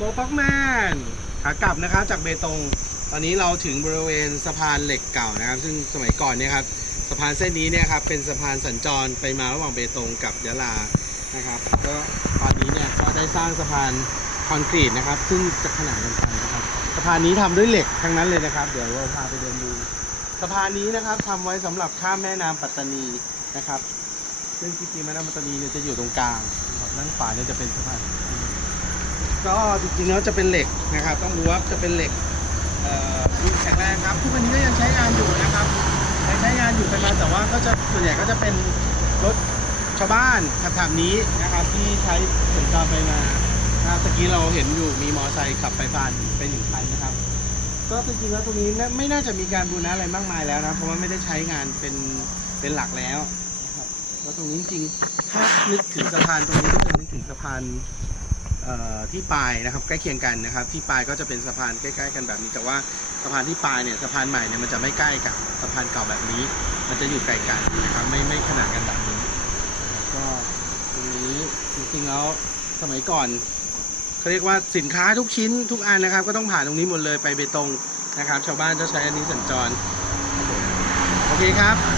โกปักแมนขากลับนะครับจากเบตง ตอนนี้เราถึงบริเวณสะพานเหล็กเก่านะครับ ซึ่งสมัยก่อนเนี่ยครับสะพานเส้นนี้เนี่ยครับเป็นสะพานสัญจรไปมาระหว่างเบตงกับยะลานะครับก็ตอนนี้เนี่ยก็ได้สร้างสะพานคอนกรีตนะครับ ซึ่งจะขนานกันไปนะครับสะพานนี้ทำด้วยเหล็กทั้งนั้นเลยนะครับ เดี๋ยวเราพาไปเดินดูสะพานนี้นะครับทำไว้สำหรับข้ามแม่น้ำปัตตานีนะครับ ซึ่งจริงๆแม่น้ำปัตตานีเนี่ยจะอยู่ตรงกลางนะครับด้านขวาเนี่ยจะเป็นสะพาน ก็จริงๆแล้วจะเป็นเหล็กนะครับ ต้องรู้ว่าจะเป็นเหล็กเอ่อรุ่นแข็งแรงครับทุกวันนี้ก็ยังใช้งานอยู่นะครับยังใช้งานอยู่ไปมาแต่ว่าก็จะส่วนใหญ่ก็จะเป็นรถชาวบ้านขับๆนี้นะครับ ที่ใช้สัญจรไปมานะครับตะกี้เราเห็นอยู่มีมอเตอร์ไซค์ขับไปผ่านไปหนึ่งคันนะครับ ก็จริงๆแล้วตรงนี้ไม่น่าจะมีการบูรณะอะไรมากมายแล้วนะเพราะว่าไม่ได้ใช้งานเป็นเป็นหลักแล้วนะครับแล้วตรงนี้จริงๆถ้านึกถึงสะพานตรงนี้ก็จะนึกถึงสะพาน ที่ปลายนะครับใกล้เคียงกันนะครับ ที่ปลายก็จะเป็นสะพานใกล้ ๆ กันแบบนี้แต่ว่าสะพานที่ปลายเนี่ยสะพานใหม่เนี่ยมันจะไม่ใกล้กับสะพานเก่าแบบนี้ มันจะอยู่ไกลกันนะครับไม่ไม่ขนาดกันแบบนี้ก็ตรงนี้จริงๆแล้วสมัยก่อนเขาเรียกว่าสินค้าทุกชิ้นทุกอันนะครับ ก็ต้องผ่านตรงนี้หมดเลยไปเบตงนะครับ ชาวบ้านจะใช้อันนี้สัญจรโอเคครับ